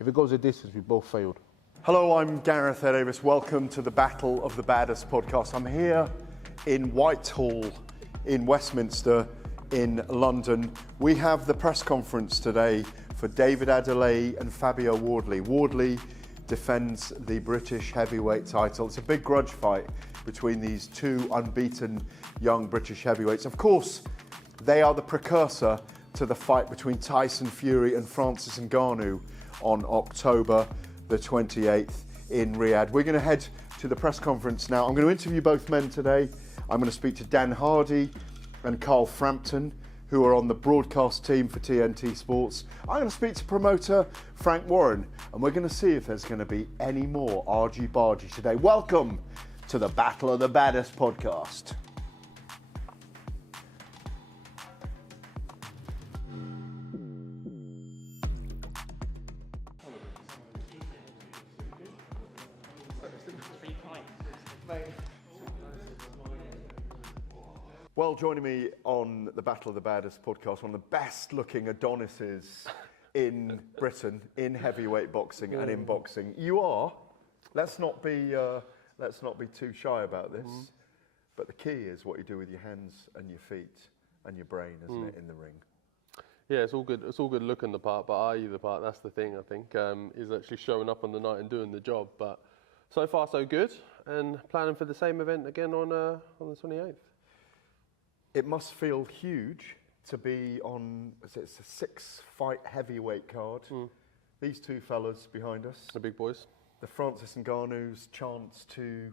If it goes a distance, we both failed. Hello, I'm Gareth Davis. Welcome to the Battle of the Baddest podcast. I'm here in Whitehall in Westminster in London. We have the press conference today for D Adelaye and Fabio Wardley. Wardley defends the British heavyweight title. It's a big grudge fight between these two unbeaten young British heavyweights. Of course, they are the precursor to the fight between Tyson Fury and Francis Ngannou on October the 28th in Riyadh. We're going to head to the press conference now. I'm going to interview both men today. I'm going to speak to Dan Hardy and Carl Frampton, who are on the broadcast team for TNT Sports. I'm going to speak to promoter Frank Warren, and we're going to see if there's going to be any more argy-bargy today. Welcome to the Battle of the Baddest podcast. Well, joining me on the Battle of the Baddest podcast, one of the best looking Adonises in Britain, in heavyweight boxing and in boxing. You are, let's not be too shy about this, but the key is what you do with your hands and your feet and your brain, isn't it, in the ring? Yeah, it's all good looking the part, but are you the part? That's the thing, I think, is actually showing up on the night and doing the job. But so far so good, and planning for the same event again on the 28th. It must feel huge to be on, it's a 6-fight heavyweight card. These two fellas behind us. The big boys. The Francis Ngannou's chance to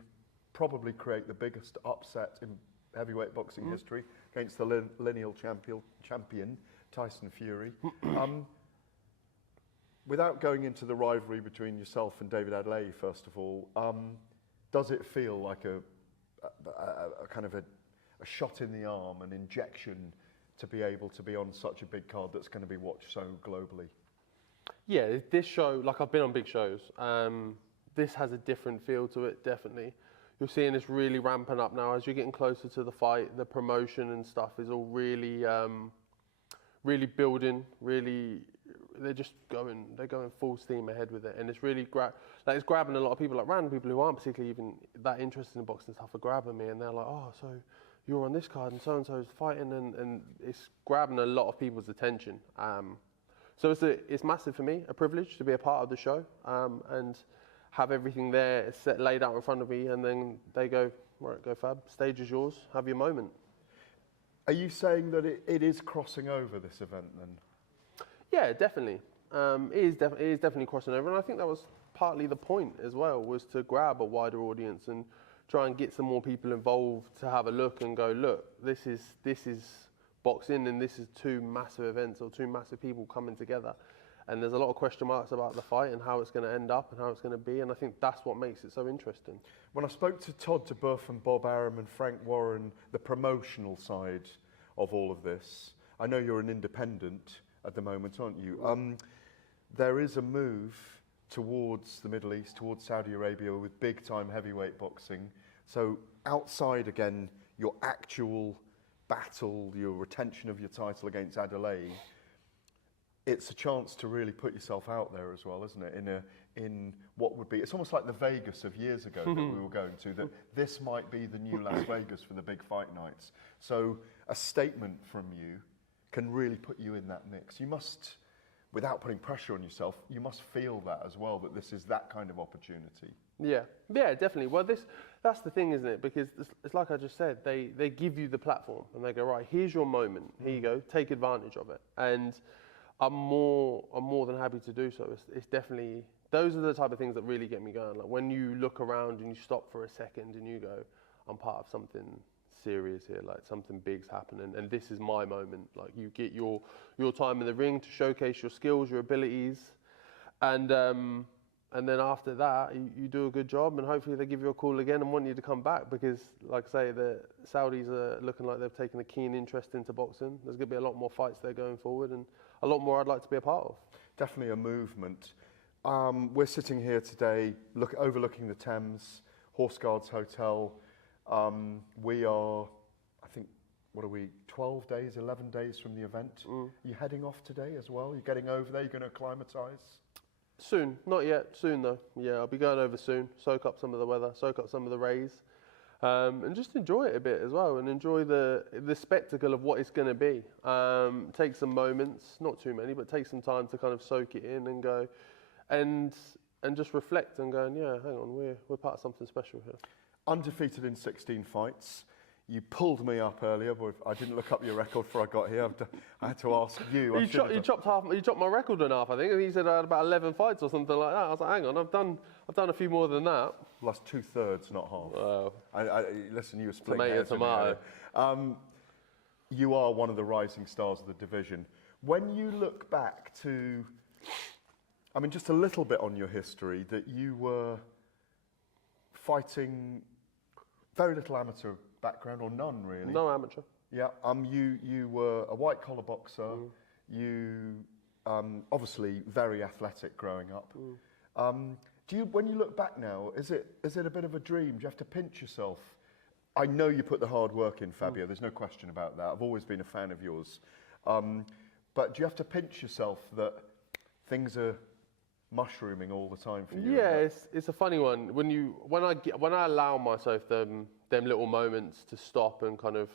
probably create the biggest upset in heavyweight boxing history against the lineal champion Tyson Fury. Without going into the rivalry between yourself and D Adelaye, first of all, does it feel like a kind of a shot in the arm, an injection to be able to be on such a big card that's going to be watched so globally? Yeah, this show, like I've been on big shows, this has a different feel to it, definitely. You're seeing this really ramping up now as you're getting closer to the fight. The promotion and stuff is all really, really building, they're going full steam ahead with it. And it's really, it's grabbing a lot of people, like random people who aren't particularly even that interested in boxing stuff are grabbing me, and they're like, oh, so you're on this card and so-and-so's fighting, and it's grabbing a lot of people's attention. So it's massive for me, a privilege to be a part of the show, and have everything there laid out in front of me, and then they go, right, go Fab, stage is yours, have your moment. Are you saying that it is crossing over, this event then? Yeah, definitely. It is definitely crossing over, and I think that was partly the point as well, was to grab a wider audience and try and get some more people involved to have a look and go, look, this is boxing, and this is two massive events or two massive people coming together. And there's a lot of question marks about the fight and how it's going to end up and how it's going to be, and I think that's what makes it so interesting. When I spoke to Todd DeBuff and Bob Arum and Frank Warren, the promotional side of all of this, I know you're an independent at the moment, aren't you? There is a move towards the Middle East, towards Saudi Arabia, with big-time heavyweight boxing. So outside, again, your actual battle, your retention of your title against Adelaye, it's a chance to really put yourself out there as well, isn't it? In what would be, it's almost like the Vegas of years ago that we were going to, that this might be the new Las Vegas for the big fight nights. So a statement from you can really put you in that mix. You must, without putting pressure on yourself, you must feel that as well, that this is that kind of opportunity. Yeah, definitely. Well, that's the thing, isn't it? Because it's like I just said, they give you the platform and they go, right, here's your moment. Here you go, take advantage of it. And I'm more than happy to do so. It's definitely, those are the type of things that really get me going. Like when you look around and you stop for a second and you go, I'm part of something serious here, like something big's happening, and this is my moment. Like you get your time in the ring to showcase your skills, your abilities, and then after that you do a good job, and hopefully they give you a call again and want you to come back, because like I say, the Saudis are looking like they've taken a keen interest into boxing. There's going to be a lot more fights there going forward, and a lot more I'd like to be a part of. Definitely a movement. We're sitting here today overlooking the Thames, Horse Guards Hotel. We are, I think, 12 days, 11 days from the event. Are you heading off today as well? You're getting over there? You're going to acclimatise? Soon, not yet. Soon though. Yeah, I'll be going over soon. Soak up some of the weather, soak up some of the rays, and just enjoy it a bit as well, and enjoy the spectacle of what it's going to be. Take some moments, not too many, but take some time to kind of soak it in and go, and just reflect and going, yeah, hang on, we're part of something special here. Undefeated in 16 fights. You pulled me up earlier, but I didn't look up your record before I got here. I had to ask you. You chopped my record in half, I think, and you said I had about 11 fights or something like that. I was like, hang on, I've done a few more than that. Lost 2/3, not half. Wow. Listen, you were splitting hairs with me earlier. You are one of the rising stars of the division. When you look back to, I mean, just a little bit on your history, that you were fighting very little amateur background, or none really. No amateur. Yeah. You were a white collar boxer. You obviously very athletic growing up. When you look back now, is it a bit of a dream? Do you have to pinch yourself? I know you put the hard work in, Fabio. There's no question about that. I've always been a fan of yours. But do you have to pinch yourself that things are mushrooming all the time for you? Yeah, it's a funny one. When I allow myself them little moments to stop and kind of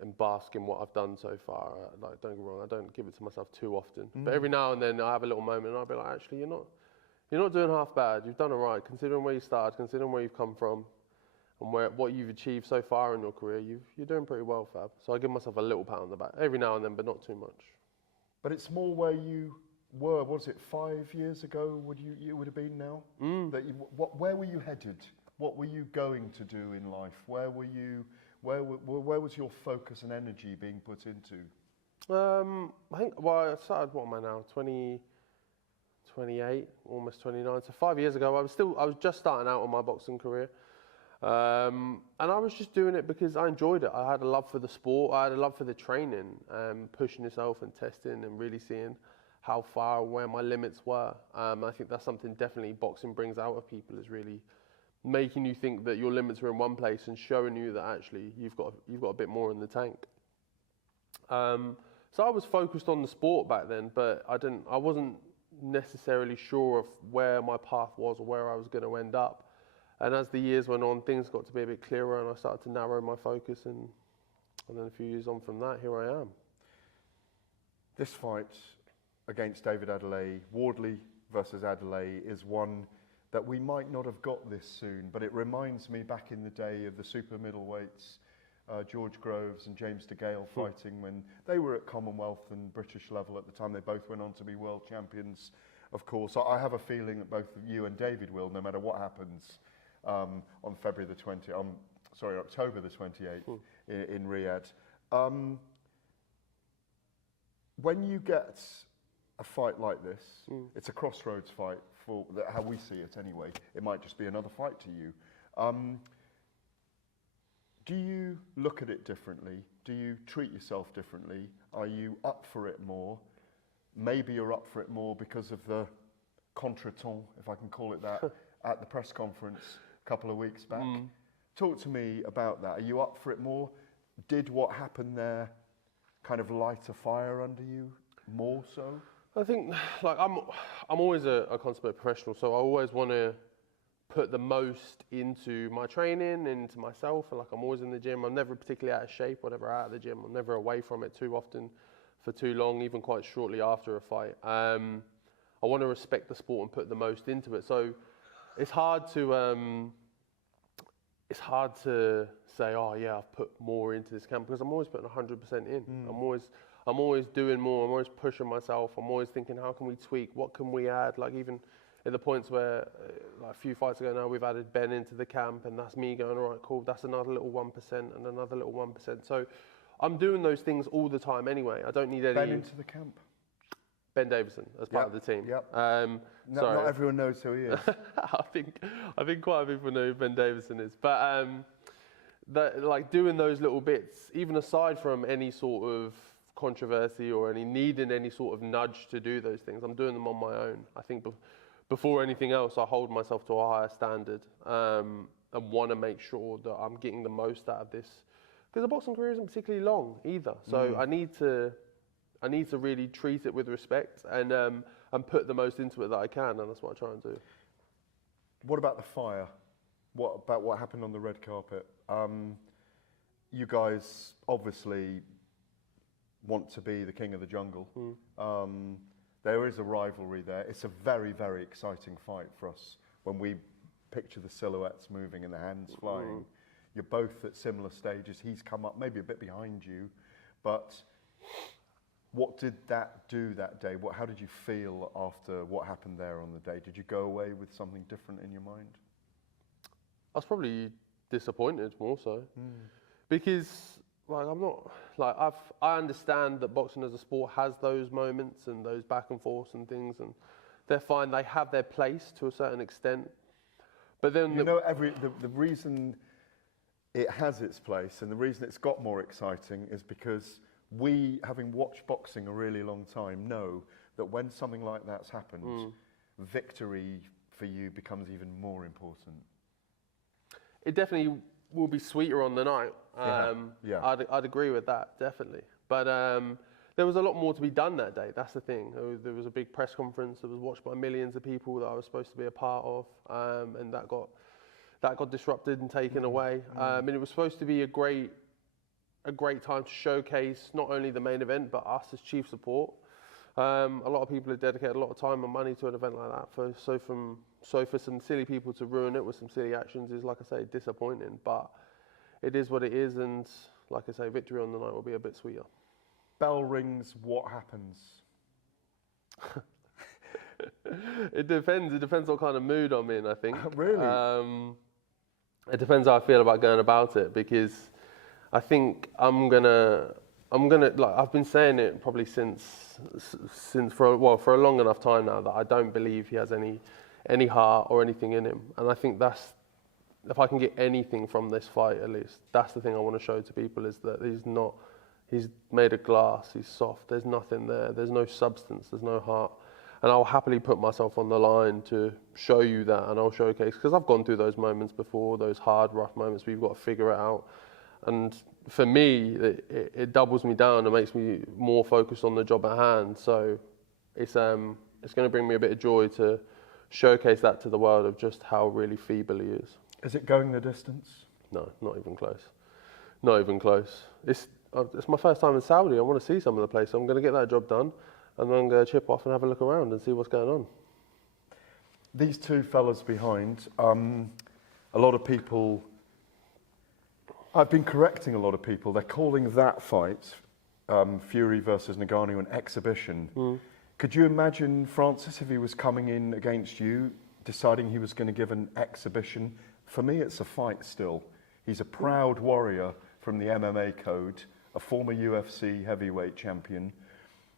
and bask in what I've done so far. Like, don't get me wrong, I don't give it to myself too often. But every now and then I have a little moment and I'll be like, actually, you're not doing half bad. You've done all right, considering where you started, considering where you've come from, and what you've achieved so far in your career. You're doing pretty well, Fab. So I give myself a little pat on the back every now and then, but not too much. But it's more where you were. Was it 5 years ago? You would have been now? Where were you headed? What were you going to do in life? Where were you? Where was your focus and energy being put into? I think. Well, I started. What am I now? 28, almost 29. So 5 years ago, I was just starting out on my boxing career, and I was just doing it because I enjoyed it. I had a love for the sport. I had a love for the training, pushing yourself and testing and really seeing how far where my limits were. I think that's something definitely boxing brings out of people, is really making you think that your limits are in one place and showing you that actually you've got a bit more in the tank. So I was focused on the sport back then, but I wasn't necessarily sure of where my path was or where I was going to end up. And as the years went on, things got to be a bit clearer, and I started to narrow my focus. And then a few years on from that, here I am. This fight against David Adelaye, Wardley versus Adelaye, is one that we might not have got this soon, but it reminds me back in the day of the super middleweights, George Groves and James DeGale fighting when they were at Commonwealth and British level at the time. They both went on to be world champions, of course. I have a feeling that both you and David will, no matter what happens on October the 28th in Riyadh. When you get a fight like this, it's a crossroads fight for how we see it anyway. It might just be another fight to you. Do you look at it differently? Do you treat yourself differently? Are you up for it more? Maybe you're up for it more because of the contretemps, if I can call it that, at the press conference a couple of weeks back. Talk to me about that. Are you up for it more? Did what happened there kind of light a fire under you more so? I think, like, I'm always a consummate professional, so I always want to put the most into my training, into myself. And like, I'm always in the gym. I'm never particularly out of shape, whenever out of the gym. I'm never away from it too often, for too long, even quite shortly after a fight. I want to respect the sport and put the most into it. So it's hard to say, oh yeah, I've put more into this camp, because I'm always putting 100% in. I'm always doing more. I'm always pushing myself. I'm always thinking, how can we tweak? What can we add? Like, even at the points where, like a few fights ago now, we've added Ben into the camp, and that's me going, all right, cool, that's another little 1% and another little 1%. So I'm doing those things all the time anyway. I don't need any... Ben into the camp? Ben Davison as part of the team. Not everyone knows who he is. I think quite a few people know who Ben Davison is. But like, doing those little bits, even aside from any sort of controversy or needing any sort of nudge to do those things, I'm doing them on my own. I think before anything else, I hold myself to a higher standard, and want to make sure that I'm getting the most out of this, because the boxing career isn't particularly long either. So I need to I need to really treat it with respect and put the most into it that I can, and that's what I try and do. What about the fire? What about what happened on the red carpet? You guys obviously want to be the king of the jungle. There is a rivalry there. It's a very, very exciting fight for us when we picture the silhouettes moving and the hands flying. You're both at similar stages. He's come up maybe a bit behind you, but what did that do that day? How did you feel after what happened there on the day? Did you go away with something different in your mind? I was probably disappointed more so, because I'm not I understand that boxing as a sport has those moments and those back and forths and things, and they're fine. They have their place to a certain extent, but then the reason it has its place and the reason it's got more exciting is because we, having watched boxing a really long time, know that when something like that's happened, victory for you becomes even more important. It definitely will be sweeter on the night. I'd agree with that, definitely. But there was a lot more to be done that day. That's the thing. There was a big press conference that was watched by millions of people that I was supposed to be a part of, and that got disrupted and taken away. And it was supposed to be a great time to showcase not only the main event but us as chief support. A lot of people have dedicated a lot of time and money to an event like that. So for some silly people to ruin it with some silly actions is, like I say, disappointing. But it is what it is, and like I say, victory on the night will be a bit sweeter. Bell rings, what happens? It depends. It depends what kind of mood I'm in, I think. Really? It depends how I feel about going about it, because I think I'm gonna like, I've been saying it probably since for a long enough time now that I don't believe he has any heart or anything in him, and I think that's, if I can get anything from this fight, at least that's the thing I want to show to people, is that he's made of glass, he's soft, there's nothing there, there's no substance, there's no heart. And I'll happily put myself on the line to show you that, and I'll showcase, because I've gone through those moments before, those hard, rough moments where you've got to figure it out. And for me, it doubles me down and makes me more focused on the job at hand. So it's going to bring me a bit of joy to showcase that to the world of just how really feeble he is. Is it going the distance? No, not even close. Not even close. It's my first time in Saudi. I want to see some of the place. So I'm going to get that job done, and then I'm going to chip off and have a look around and see what's going on. These two fellas behind, a lot of people, I've been correcting a lot of people. They're calling that fight, Fury versus Ngannou, an exhibition. Could you imagine Francis if he was coming in against you, deciding he was going to give an exhibition? For me, it's a fight still. He's a proud warrior from the MMA code, a former UFC heavyweight champion.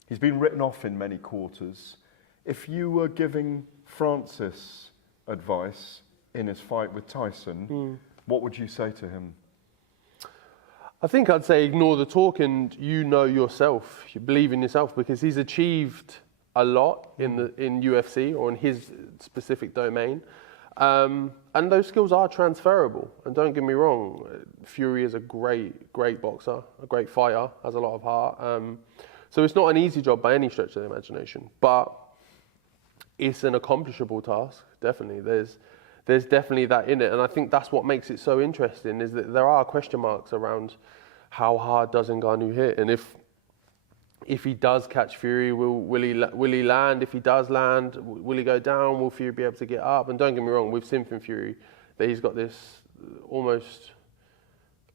He's been written off in many quarters. If you were giving Francis advice in his fight with Tyson, what would you say to him? I think I'd say ignore the talk and you know yourself. You believe in yourself, because he's achieved a lot in UFC or in his specific domain. And those skills are transferable. And don't get me wrong, Fury is a great boxer, a great fighter, has a lot of heart. So it's not an easy job by any stretch of the imagination, but it's an accomplishable task, definitely. There's definitely that in it, and I think that's what makes it so interesting, is that there are question marks around how hard does Ngannou hit, and if he does catch Fury, will he land? If he does land, will he go down? Will Fury be able to get up? And don't get me wrong, we've seen from Fury that he's got this almost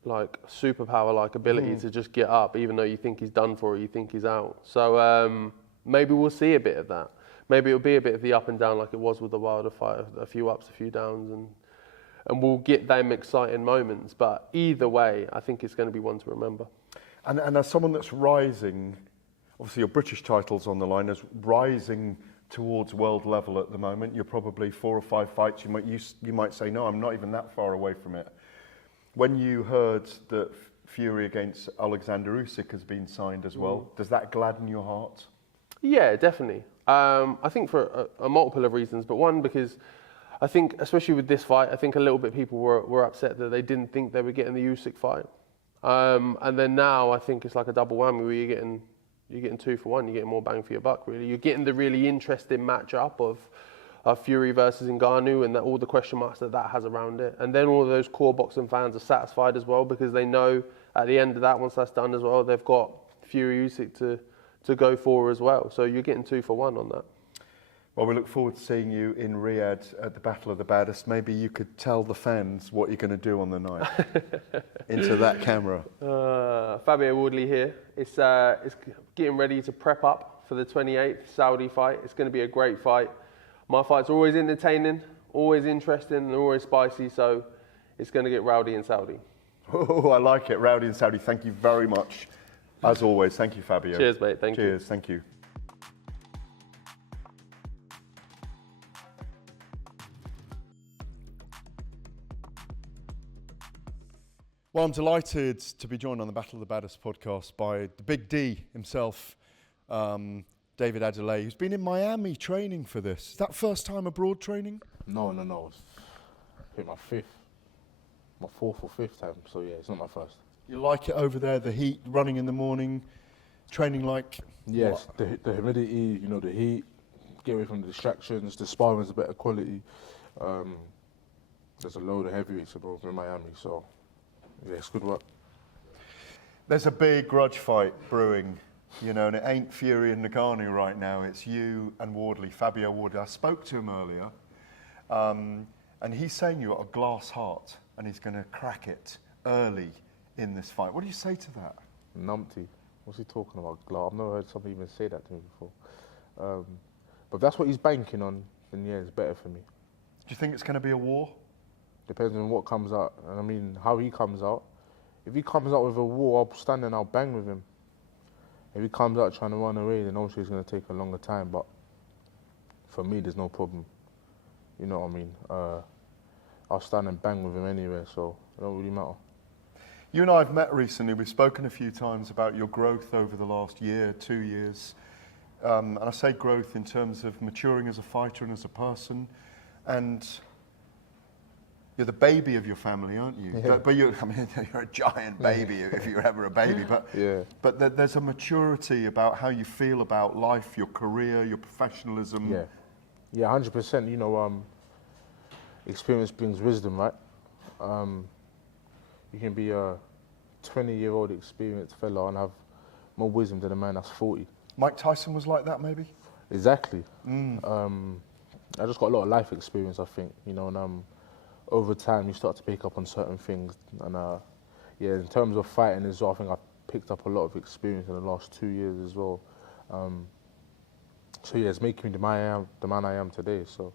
like superpower-like ability to just get up, even though you think he's done for, or you think he's out. So maybe we'll see a bit of that. Maybe it'll be a bit of the up and down like it was with the Wilder fight, a few ups, a few downs, and we'll get them exciting moments. But either way, I think it's going to be one to remember. And as someone that's rising, obviously your British title's on the line, as rising towards world level at the moment, you're probably 4 or 5 fights, you might say, no, I'm not even that far away from it. When you heard that Fury against Alexander Usyk has been signed as well, does that gladden your heart? Yeah, definitely. I think for a multiple of reasons, but one, because I think, especially with this fight, I think a little bit people were upset that they didn't think they were getting the Usyk fight. And then now I think it's like a double whammy where you're getting you're getting 2 for 1. You're getting more bang for your buck, really. You're getting the really interesting matchup of Fury versus Ngannou and all the question marks that has around it. And then all of those core boxing fans are satisfied as well because they know at the end of that, once that's done as well, they've got Fury Usyk to go for as well. So you're getting 2 for 1 on that. Well, we look forward to seeing you in Riyadh at the Battle of the Baddest. Maybe you could tell the fans what you're going to do on the night into that camera. Fabio Wardley here. It's getting ready to prep up for the 28th Saudi fight. It's going to be a great fight. My fights are always entertaining, always interesting, and always spicy, so it's going to get rowdy in Saudi. Oh, I like it. Rowdy in Saudi. Thank you very much. As always, thank you, Fabio. Cheers, mate. Thank you. Cheers. Thank you. Well, I'm delighted to be joined on the Battle of the Baddest podcast by the big D himself, David Adelaye, who's been in Miami training for this. Is that first time abroad training? No. It's I think my 4th or 5th time, so yeah, it's not my first. You like it over there, the heat, running in the morning, training like... Yes, the humidity, the heat, get away from the distractions, the sparring's a better quality. There's a load of heavyweights above in Miami, so yeah, it's good work. There's a big grudge fight brewing, and it ain't Fury and Ngannou right now. It's you and Wardley, Fabio Wardley. I spoke to him earlier, and he's saying you got a glass heart, and he's going to crack it early in this fight. What do you say to that? Numpty. What's he talking about? I've never heard somebody even say that to me before. But if that's what he's banking on, then yeah, it's better for me. Do you think it's going to be a war? Depends on what comes out, and I mean how he comes out. If he comes out with a war, I'll stand and I'll bang with him. If he comes out trying to run away, then obviously it's going to take a longer time, but for me, there's no problem. You know what I mean? I'll stand and bang with him anywhere, so it don't really matter. You and I have met recently. We've spoken a few times about your growth over the last year, 2 years. And I say growth in terms of maturing as a fighter and as a person. And you're the baby of your family, aren't you? Yeah. But you're a giant baby if you're ever a baby. But yeah. But there's a maturity about how you feel about life, your career, your professionalism. Yeah, 100%. Experience brings wisdom, right? You can be a 20-year-old experienced fella and have more wisdom than a man that's 40. Mike Tyson was like that, maybe? Exactly. I just got a lot of life experience, I think, and over time you start to pick up on certain things. And yeah, in terms of fighting as well, I think I've picked up a lot of experience in the last 2 years as well. So yeah, it's making me the man I am today. So.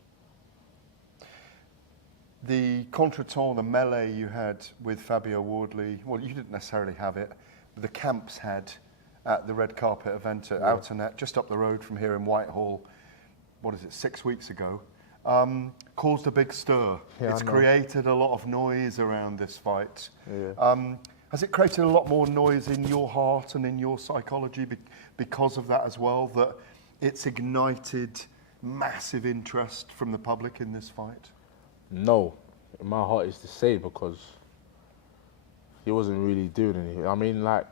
The contretemps, the melee you had with Fabio Wardley, well, you didn't necessarily have it, but the camps had at the red carpet event at Outernet, just up the road from here in Whitehall, 6 weeks ago, caused a big stir. Yeah, it's created a lot of noise around this fight. Yeah. Has it created a lot more noise in your heart and in your psychology because of that as well, that it's ignited massive interest from the public in this fight? No, in my heart is to say because he wasn't really doing anything. I mean, like,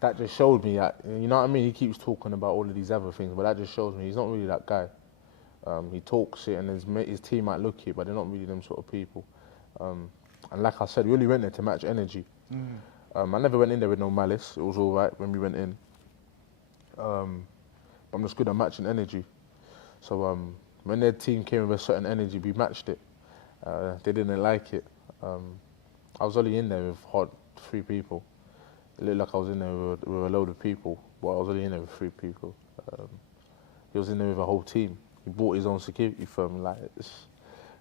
that just showed me that, you know what I mean? He keeps talking about all of these other things, but that just shows me he's not really that guy. He talks it and his team might look it, but they're not really them sort of people. And like I said, we only went there to match energy. I never went in there with no malice. It was all right when we went in. But I'm just good at matching energy. So when their team came with a certain energy, we matched it. They didn't like it. I was only in there with 3 people. It looked like I was in there with a load of people, but I was only in there with 3 people. He was in there with a whole team. He bought his own security firm.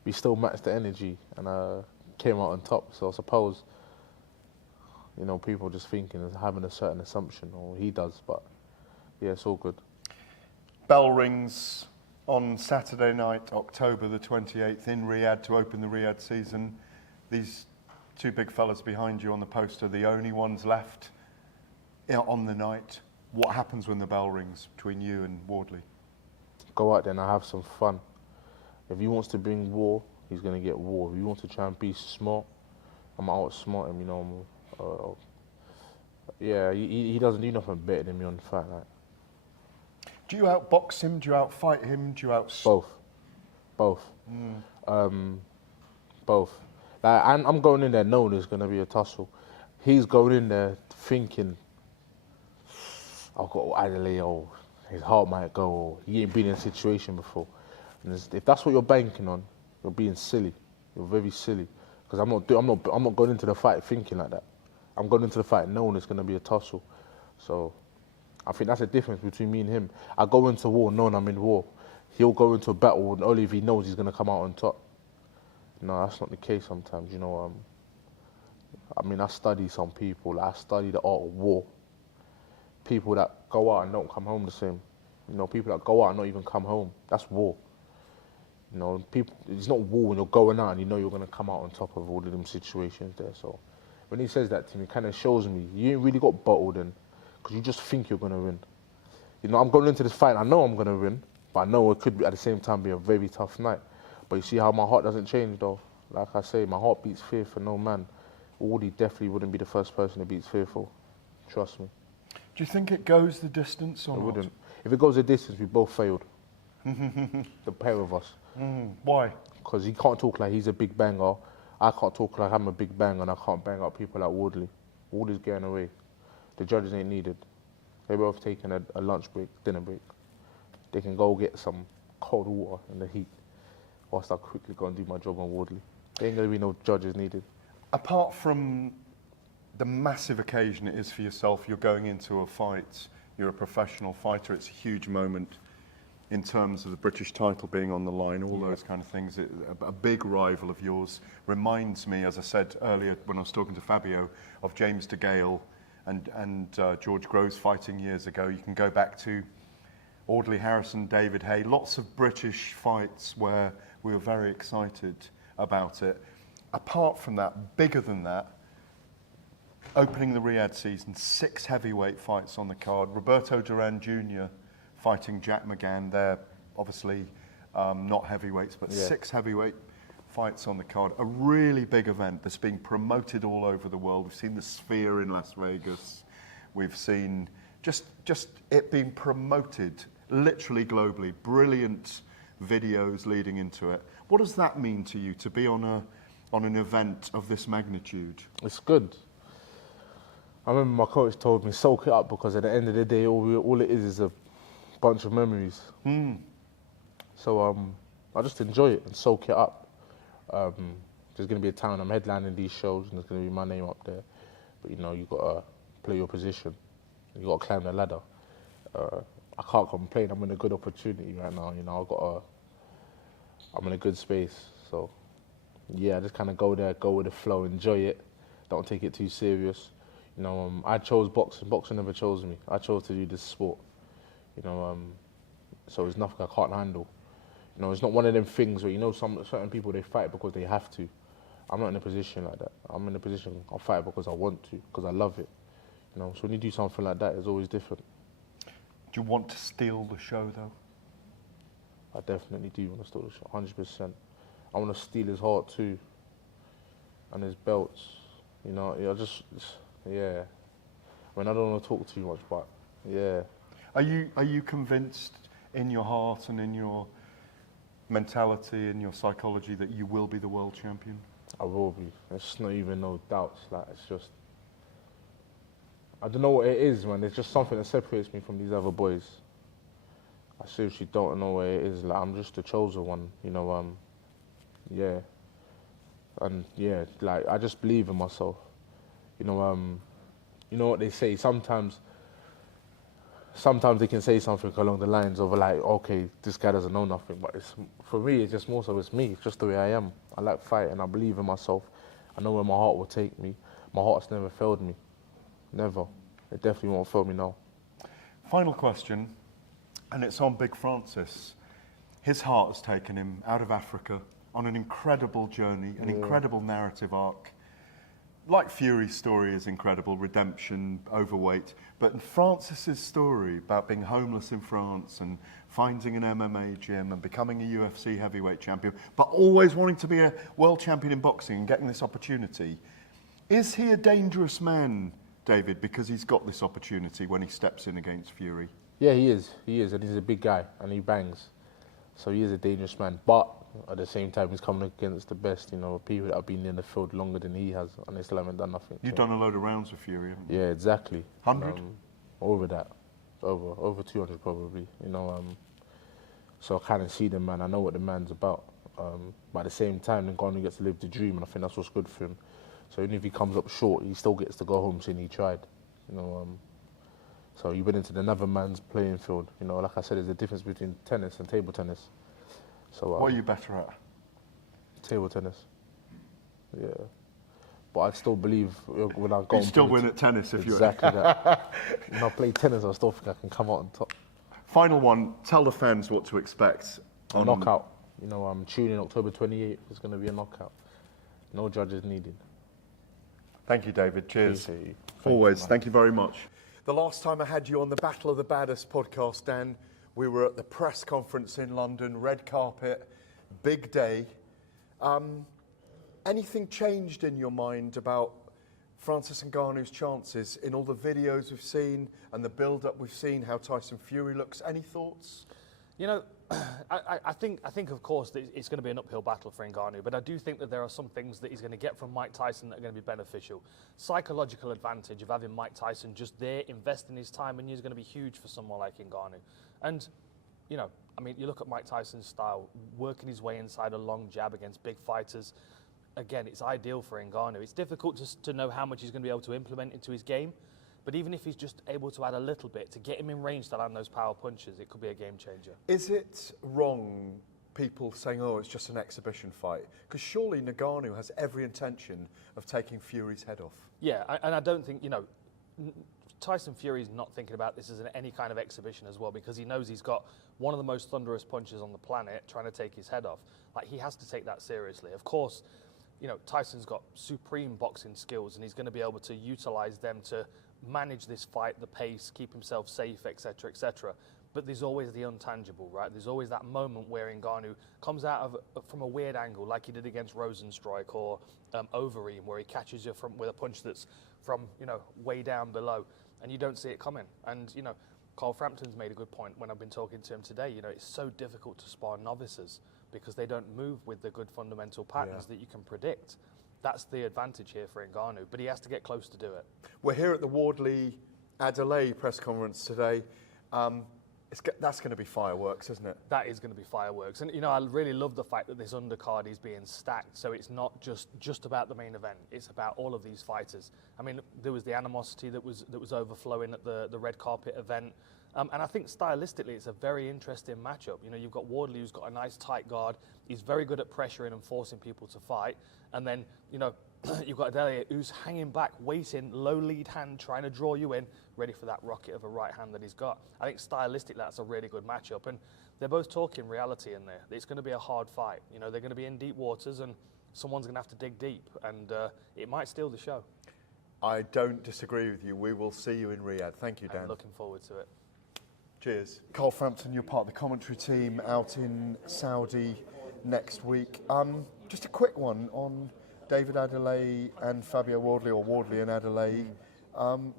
We still matched the energy and came out on top. So I suppose, people just thinking and having a certain assumption, or he does, but yeah, it's all good. Bell rings on Saturday night, October the 28th, in Riyadh to open the Riyadh season. These 2 big fellas behind you on the poster, the only ones left on the night. What happens when the bell rings between you and Wardley? Go out there and have some fun. If he wants to bring war, he's going to get war. If he wants to try and be smart, I'm out smart him, Yeah, he doesn't do nothing better than me on the fight night. Do you outbox him? Do you outfight him? Do you Both. Both. Like, I'm going in there knowing there's going to be a tussle. He's going in there thinking, I've got Adelaide, or his heart might go, or he ain't been in a situation before. And if that's what you're banking on, you're being silly. You're very silly. Because I'm not going into the fight thinking like that. I'm going into the fight knowing it's going to be a tussle. So I think that's the difference between me and him. I go into war knowing I'm in war. He'll go into a battle only if he knows he's going to come out on top. No, that's not the case sometimes, you know. I mean, I study some people. Like, I study the art of war. People that go out and don't come home the same. You know, people that go out and not even come home. That's war. You know, it's not war when you're going out and you know you're going to come out on top of all of them situations there. So when he says that to me, it kind of shows me you ain't really got bottled in because you just think you're going to win. You know, I'm going into this fight, I know I'm going to win, but I know it could be, at the same time, be a very tough night. But you see how my heart doesn't change though. Like I say, my heart beats fear for no man. Wardley definitely wouldn't be the first person to beat fearful. Trust me. Do you think it goes the distance or It not? wouldn't. If it goes the distance, we both failed. The pair of us. Why? Because he can't talk like he's a big banger. I can't talk like I'm a big banger, and I can't bang up people like Wardley. Wardley's getting away. The judges ain't needed. They're both taking a lunch break, dinner break. They can go get some cold water in the heat whilst I quickly go and do my job on Wardley. There ain't going to be no judges needed. Apart from the massive occasion it is for yourself, you're going into a fight, you're a professional fighter, it's a huge moment in terms of the British title being on the line, all those kind of things. A big rival of yours reminds me, as I said earlier when I was talking to Fabio, of James DeGale and George Groves fighting years ago. You can go back to Audley Harrison, David Hay, lots of British fights where we were very excited about it. Apart from that, bigger than that, opening the RIyadh season, 6 heavyweight fights on the card. Roberto Duran Jr. fighting Jack McGann. They're obviously not heavyweights, but 6 heavyweight fights on the card. A really big event that's being promoted all over the world. We've seen the Sphere in Las Vegas. We've seen just it being promoted literally globally. Brilliant videos leading into it. What does that mean to you to be on an event of this magnitude? It's good. I remember my coach told me, soak it up, because at the end of the day, all it is a bunch of memories. So I just enjoy it and soak it up. There's going to be a time I'm headlining these shows and there's going to be my name up there. But you know, you got to play your position. You got to climb the ladder. I can't complain. I'm in a good opportunity right now. You know, I'm in a good space. So yeah, I just kind of go there, go with the flow, enjoy it. Don't take it too serious. You know, I chose boxing. Boxing never chose me. I chose to do this sport. You know, so it's nothing I can't handle. You know, it's not one of them things where, you know, certain people, they fight because they have to. I'm not in a position like that. I'm in a position, I fight because I want to, because I love it. You know, so when you do something like that, it's always different. Do you want to steal the show, though? I definitely do want to steal the show, 100%. I want to steal his heart too, and his belts. You know, yeah. I mean, I don't want to talk too much, but yeah. Are you convinced in your heart and in your mentality and your psychology that you will be the world champion? I will be. There's not even no doubts. Like, it's just, I don't know what it is, man. There's just something that separates me from these other boys. I seriously don't know what it is. Like, I'm just the chosen one, you know. Yeah. And yeah, like, I just believe in myself. You know what they say, sometimes they can say something along the lines of like, okay, this guy doesn't know nothing, but for me, it's just more so it's me, it's just the way I am. I like fighting, I believe in myself. I know where my heart will take me. My heart's never failed me, never. It definitely won't fail me now. Final question, and it's on Big Francis. His heart has taken him out of Africa on an incredible journey, an incredible narrative arc. Like Fury's story is incredible, redemption, overweight, but Francis's story about being homeless in France and finding an MMA gym and becoming a UFC heavyweight champion, but always wanting to be a world champion in boxing and getting this opportunity. Is he a dangerous man David, because he's got this opportunity when he steps in against Fury? Yeah, he is, and he's a big guy, and he bangs. So he is a dangerous man, but at the same time, he's coming against the best, people that have been in the field longer than he has, and they still haven't done nothing. You've done a load of rounds with Fury, haven't you? Yeah, exactly. 100? Over that. Over 200 probably, So I kind of see the man, I know what the man's about. But at the same time, Ngannou gets to live the dream, and I think that's what's good for him. So even if he comes up short, he still gets to go home saying he tried. So he went into another man's playing field. Like I said, there's a difference between tennis and table tennis. So what are you better at? Table tennis. Yeah. But I still believe when I go. You still win at tennis if you're exactly that. When I play tennis, I still think I can come out on top. Final one. Tell the fans what to expect. A knockout. I'm tuning October 28th. It's going to be a knockout. No judges needed. Thank you, David. Cheers. Always. Thank you very much. The last time I had you on the Battle of the Baddest podcast, Dan, we were at the press conference in London, red carpet, big day. Anything changed in your mind about Francis Ngannou's chances in all the videos we've seen and the build-up we've seen, how Tyson Fury looks? Any thoughts? I think of course that it's going to be an uphill battle for Ngannou, but I do think that there are some things that he's going to get from Mike Tyson that are going to be beneficial. Psychological advantage of having Mike Tyson just there, investing his time and is going to be huge for someone like Ngannou. And, you look at Mike Tyson's style, working his way inside a long jab against big fighters. Again, it's ideal for Ngannou. It's difficult to know how much he's going to be able to implement into his game. But even if he's just able to add a little bit to get him in range to land those power punches, it could be a game changer. Is it wrong, people saying, it's just an exhibition fight? Because surely Ngannou has every intention of taking Fury's head off. Yeah, and I don't think, Tyson Fury's not thinking about this as any kind of exhibition as well, because he knows he's got one of the most thunderous punches on the planet trying to take his head off. Like, he has to take that seriously. Of course, Tyson's got supreme boxing skills, and he's going to be able to utilize them to manage this fight, the pace, keep himself safe, etc., etc. But there's always the untangible, right? There's always that moment where Ngannou comes out from a weird angle, like he did against Rosenstrike or Overeem, where he catches you with a punch that's from way down below, and you don't see it coming. And Carl Frampton's made a good point when I've been talking to him today. It's so difficult to spar novices because they don't move with the good fundamental patterns that you can predict. That's the advantage here for Ngannou, but he has to get close to do it. We're here at the Wardley Adelaye press conference today. That's going to be fireworks, isn't it? That is going to be fireworks. And, I really love the fact that this undercard is being stacked, so it's not just about the main event. It's about all of these fighters. I mean, there was the animosity that was overflowing at the red carpet event. And I think stylistically it's a very interesting matchup. You've got Wardley, who's got a nice tight guard. He's very good at pressuring and forcing people to fight. And then, you've got Adelaye, who's hanging back, waiting, low lead hand, trying to draw you in, ready for that rocket of a right hand that he's got. I think stylistically that's a really good matchup. And they're both talking reality in there. It's going to be a hard fight. They're going to be in deep waters, and someone's going to have to dig deep. And it might steal the show. I don't disagree with you. We will see you in Riyadh. Thank you, Dan. I'm looking forward to it. Cheers. Carl Frampton, you're part of the commentary team out in Saudi next week. Just a quick one on David Adelaye and Fabio Wardley, or Wardley and Adelaye.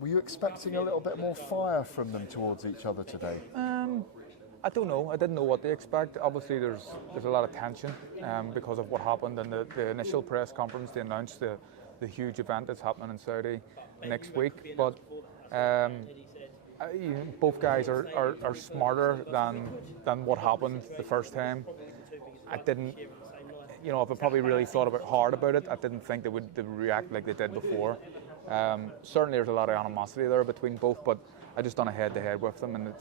Were you expecting a little bit more fire from them towards each other today? I don't know. I didn't know what to expect. Obviously, there's a lot of tension because of what happened in the initial press conference. They announced the huge event that's happening in Saudi next week. But both guys are smarter than what happened the first time. I didn't, if I probably really thought hard about it, I didn't think they would react like they did before. Certainly there's a lot of animosity there between both, but I just done a head-to-head with them, and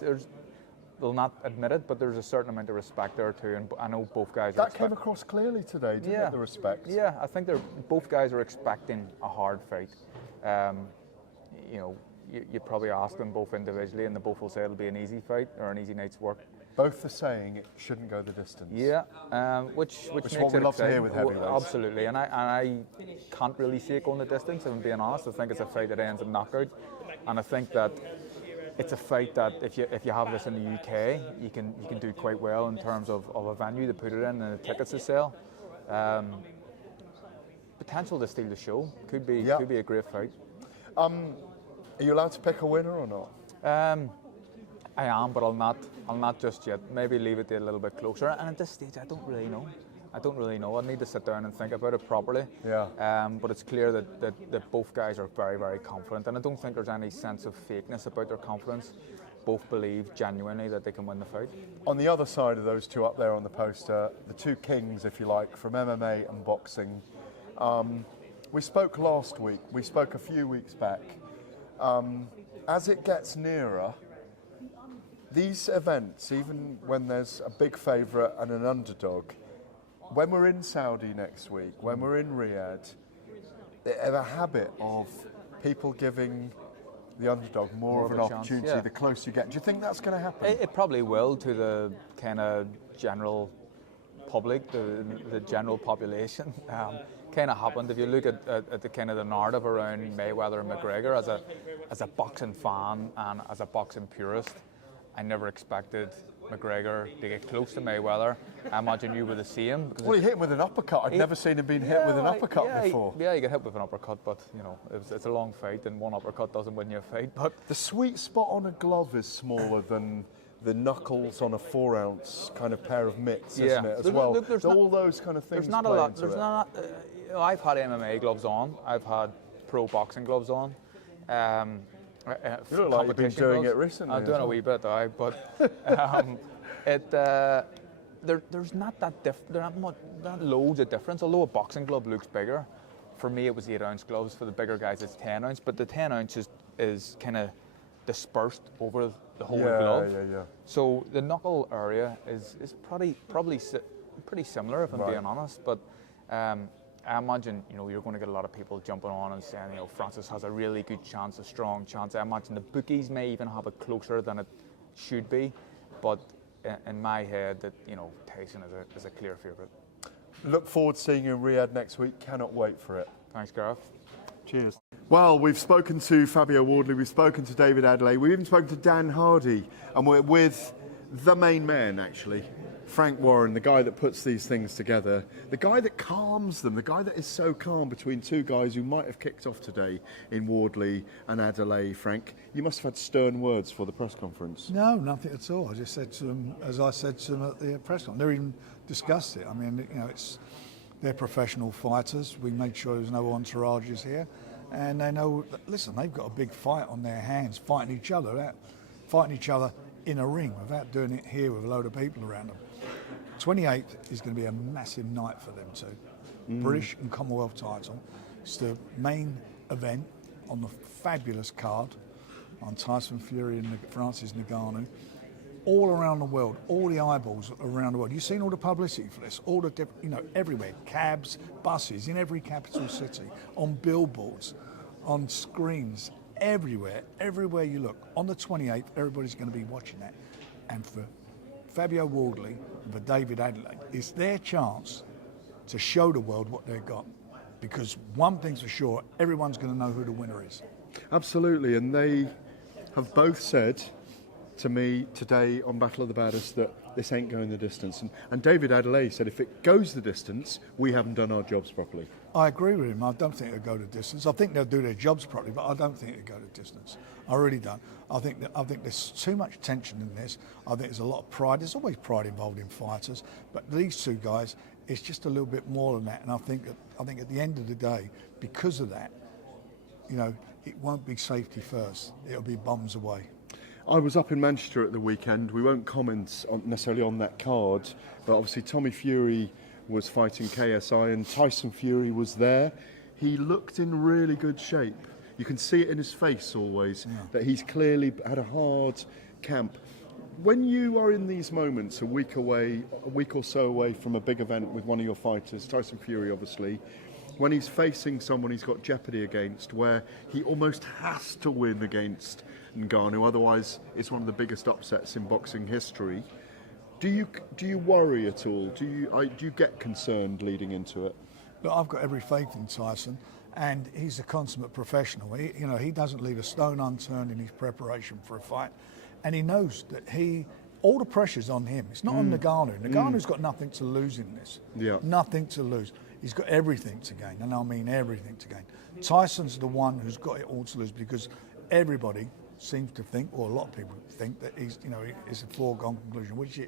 they'll not admit it, but there's a certain amount of respect there too, and I know both guys That came across clearly today, didn't it, the respect? Yeah, I think both guys are expecting a hard fight. You probably ask them both individually, and they both will say it'll be an easy fight or an easy night's work. Both are saying it shouldn't go the distance. Yeah, which makes what we it love to hear exciting. with heavyweights. Absolutely, and I can't really see it going the distance, if I'm being honest. I think it's a fight that ends in knockout, and I think that it's a fight that if you have this in the UK, you can do quite well in terms of a venue to put it in and the tickets to sell. Potential to steal the show. Could be a great fight. Are you allowed to pick a winner or not? I am, but I'll not just yet. Maybe leave it a little bit closer. And at this stage, I don't really know. I need to sit down and think about it properly. Yeah. But it's clear that both guys are very, very confident, and I don't think there's any sense of fakeness about their confidence. Both believe genuinely that they can win the fight. On the other side of those two up there on the poster, the two kings, if you like, from MMA and boxing. We spoke last week. We spoke a few weeks back. As it gets nearer, these events, even when there's a big favourite and an underdog, when we're in Saudi next week, when we're in Riyadh, they have a habit of people giving the underdog more of an opportunity the closer you get. Do you think that's going to happen? It probably will to the kind of general public, the general population. Kind of happened. If you look at the kind of the narrative around Mayweather and McGregor, as a boxing fan and as a boxing purist, I never expected McGregor to get close to Mayweather. I imagine you were the same. Well, he hit him with an uppercut. I'd never seen him being hit with an uppercut before. He got hit with an uppercut, but you know, it's a long fight, and one uppercut doesn't win you a fight. But the sweet spot on a glove is smaller than the knuckles on a 4-ounce kind of pair of mitts, isn't it? As well, look, all those kind of things. There's not a lot. There's not. You know, I've had MMA gloves on. I've had pro boxing gloves on. You look like you've been doing it recently. I'm doing a wee bit, but there's not that not loads of difference. Although a boxing glove looks bigger, for me it was 8-ounce gloves. For the bigger guys, it's 10-ounce. But the 10-ounce is kind of dispersed over the whole glove. Yeah. So the knuckle area is probably pretty similar, if I'm being honest. But I imagine, you know, you're going to get a lot of people jumping on and saying, you know, Francis has a really good chance, a strong chance. I imagine the bookies may even have it closer than it should be, but in my head, that, you know, Tyson is a clear favourite. Look forward to seeing you in Riyadh next week. Cannot wait for it. Thanks, Gareth. Cheers. Well, we've spoken to Fabio Wardley, we've spoken to David Adelaye, we've even spoken to Dan Hardy, and we're with the main man, actually. Frank Warren, the guy that puts these things together, the guy that calms them, the guy that is so calm between two guys who might have kicked off today in Wardley and Adelaye. Frank, you must have had stern words for the press conference. No, nothing at all. I just said to them, as I said to them at the press conference, they even discussed it. I mean, you know, they're professional fighters. We made sure there's no entourages here, and they know that, listen, they've got a big fight on their hands, fighting each other in a ring without doing it here with a load of people around them. 28th is going to be a massive night for them too. British and Commonwealth title. It's the main event on the fabulous card on Tyson Fury and Francis Ngannou. All around the world, all the eyeballs around the world. You've seen all the publicity for this, all the different, you know, everywhere. Cabs, buses, in every capital city, on billboards, on screens, everywhere you look. On the 28th, everybody's going to be watching that. And for Fabio Wardley and for David Adelaye, it's their chance to show the world what they've got. Because one thing's for sure, everyone's going to know who the winner is. Absolutely, and they have both said to me today on Battle of the Baddest that this ain't going the distance. And David Adelaye said if it goes the distance, we haven't done our jobs properly. I agree with him. I don't think it'll go the distance. I think they'll do their jobs properly, but I don't think it'll go the distance. I really don't. I think there's too much tension in this. I think there's a lot of pride. There's always pride involved in fighters, but these two guys, it's just a little bit more than that. And I think at the end of the day, because of that, you know, it won't be safety first. It'll be bombs away. I was up in Manchester at the weekend. We won't comment necessarily on that card, but obviously Tommy Fury was fighting KSI and Tyson Fury was there. He looked in really good shape. You can see it in his face always, that he's clearly had a hard camp. When you are in these moments, a week or so away from a big event with one of your fighters, Tyson Fury obviously, when he's facing someone he's got jeopardy against, where he almost has to win against Ngannou, otherwise it's one of the biggest upsets in boxing history. Do you worry at all? Do you get concerned leading into it? But I've got every faith in Tyson, and he's a consummate professional. He doesn't leave a stone unturned in his preparation for a fight, and he knows that all the pressure's on him. It's not on Ngannou. Ngannou's got nothing to lose in this. Yeah. Nothing to lose. He's got everything to gain, and I mean everything to gain. Tyson's the one who's got it all to lose because everybody seems to think, or a lot of people think, that it's a foregone conclusion, which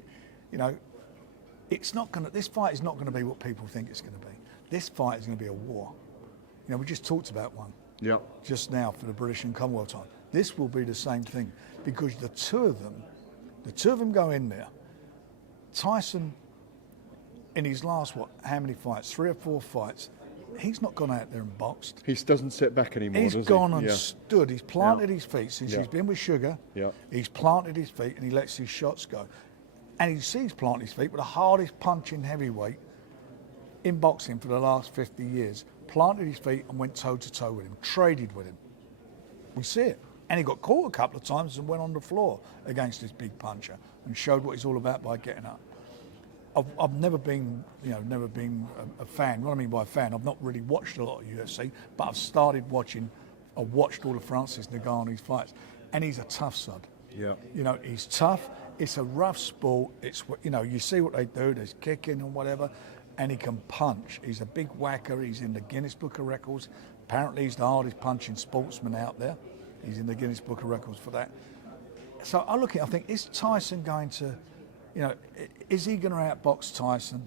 it's not going to. This fight is not going to be what people think it's going to be. This fight is going to be a war. We just talked about one. Yeah. Just now for the British and Commonwealth time. This will be the same thing because the two of them go in there. Tyson, in his last how many fights? 3 or 4 fights. He's not gone out there and boxed. He doesn't sit back anymore, does he? He's gone and stood. He's planted his feet since he's been with Sugar. Yeah. He's planted his feet and he lets his shots go. And you see he's planted his feet with the hardest punching heavyweight in boxing for the last 50 years. Planted his feet and went toe-to-toe with him, traded with him. We see it. And he got caught a couple of times and went on the floor against this big puncher and showed what he's all about by getting up. I've never been a fan. What I mean by a fan, I've not really watched a lot of UFC, but I've watched all of Francis Ngannou's fights, and he's a tough sod. Yeah. He's tough. It's a rough sport. It's you see what they do. There's kicking and whatever, and he can punch. He's a big whacker. He's in the Guinness Book of Records. Apparently, he's the hardest punching sportsman out there. He's in the Guinness Book of Records for that. So I think, is Tyson going to, is he going to outbox Tyson?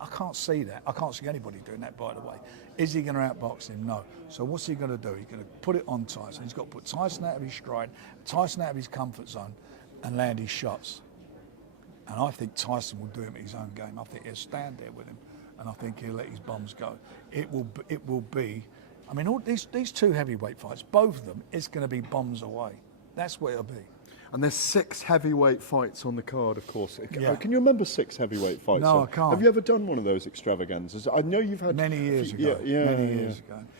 I can't see that. I can't see anybody doing that, by the way. Is he going to outbox him? No. So what's he going to do? He's going to put it on Tyson. He's got to put Tyson out of his stride, Tyson out of his comfort zone, and land his shots. And I think Tyson will do him at his own game. I think he'll stand there with him, and I think he'll let his bombs go. It will be. I mean, all these 2 heavyweight fights, both of them, it's going to be bombs away. That's what it'll be. And there's 6 heavyweight fights on the card, of course. Yeah. Can you remember 6 heavyweight fights? No, I can't. Have you ever done one of those extravaganzas? I know you've had many years ago.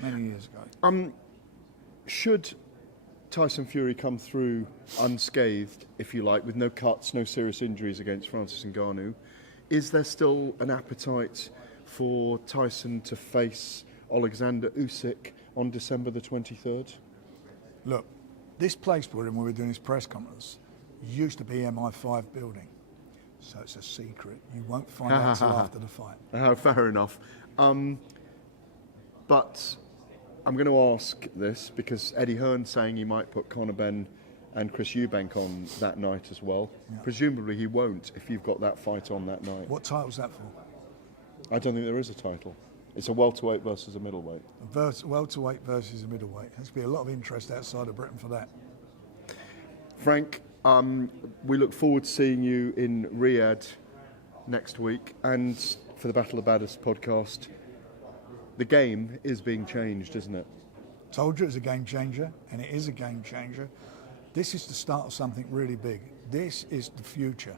Many years ago. Should Tyson Fury come through unscathed, if you like, with no cuts, no serious injuries against Francis Ngannou, is there still an appetite for Tyson to face Alexander Usyk on December the 23rd? Look, this place we're in, where we're doing this press conference, used to be MI5 building. So it's a secret. You won't find out until after the fight. Fair enough. But I'm going to ask this because Eddie Hearn's saying he might put Conor Benn and Chris Eubank on that night as well. Yeah. Presumably he won't if you've got that fight on that night. What title's that for? I don't think there is a title. It's a welterweight versus a middleweight. Welterweight versus a middleweight. There's going to be a lot of interest outside of Britain for that. Frank, we look forward to seeing you in Riyadh next week, and for the Battle of Baddest podcast. The game is being changed, isn't it? Told you it's a game changer, and it is a game changer. This is the start of something really big. This is the future.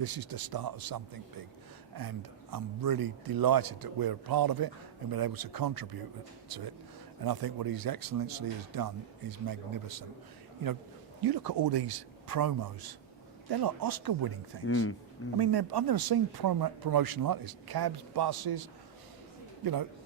This is the start of something big. And I'm really delighted that we're a part of it and been able to contribute to it. And I think what His Excellency has done is magnificent. You look at all these promos, they're like Oscar-winning things. I mean, I've never seen promotion like this. Cabs, buses,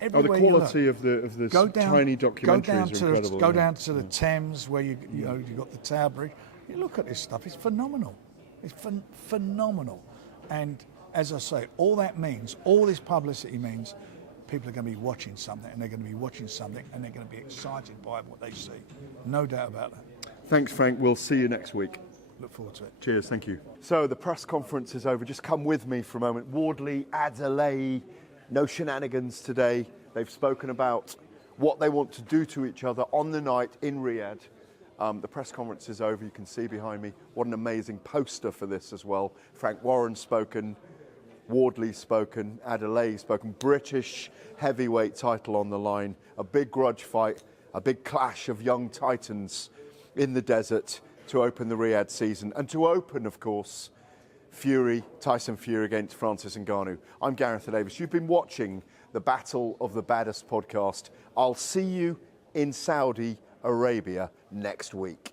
everywhere. The quality of the tiny documentaries are incredible. Go down to the Thames where you've got the Tower Bridge. You look at this stuff; it's phenomenal. It's phenomenal. And as I say, all this publicity means, people are going to be watching something, and they're going to be watching something, and they're going to be excited by what they see. No doubt about that. Thanks, Frank. We'll see you next week. Look forward to it. Cheers. Thank you. So the press conference is over. Just come with me for a moment. Wardley, Adelaye, no shenanigans today. They've spoken about what they want to do to each other on the night in Riyadh. The press conference is over. You can see behind me what an amazing poster for this as well. Frank Warren's spoken, Wardley's spoken, Adelaide's spoken. British heavyweight title on the line. A big grudge fight, a big clash of young titans in the desert to open the Riyadh season. And to open, of course, Tyson Fury against Francis Ngannou. I'm Gareth Davis. You've been watching the Battle of the Baddest podcast. I'll see you in Saudi Arabia next week.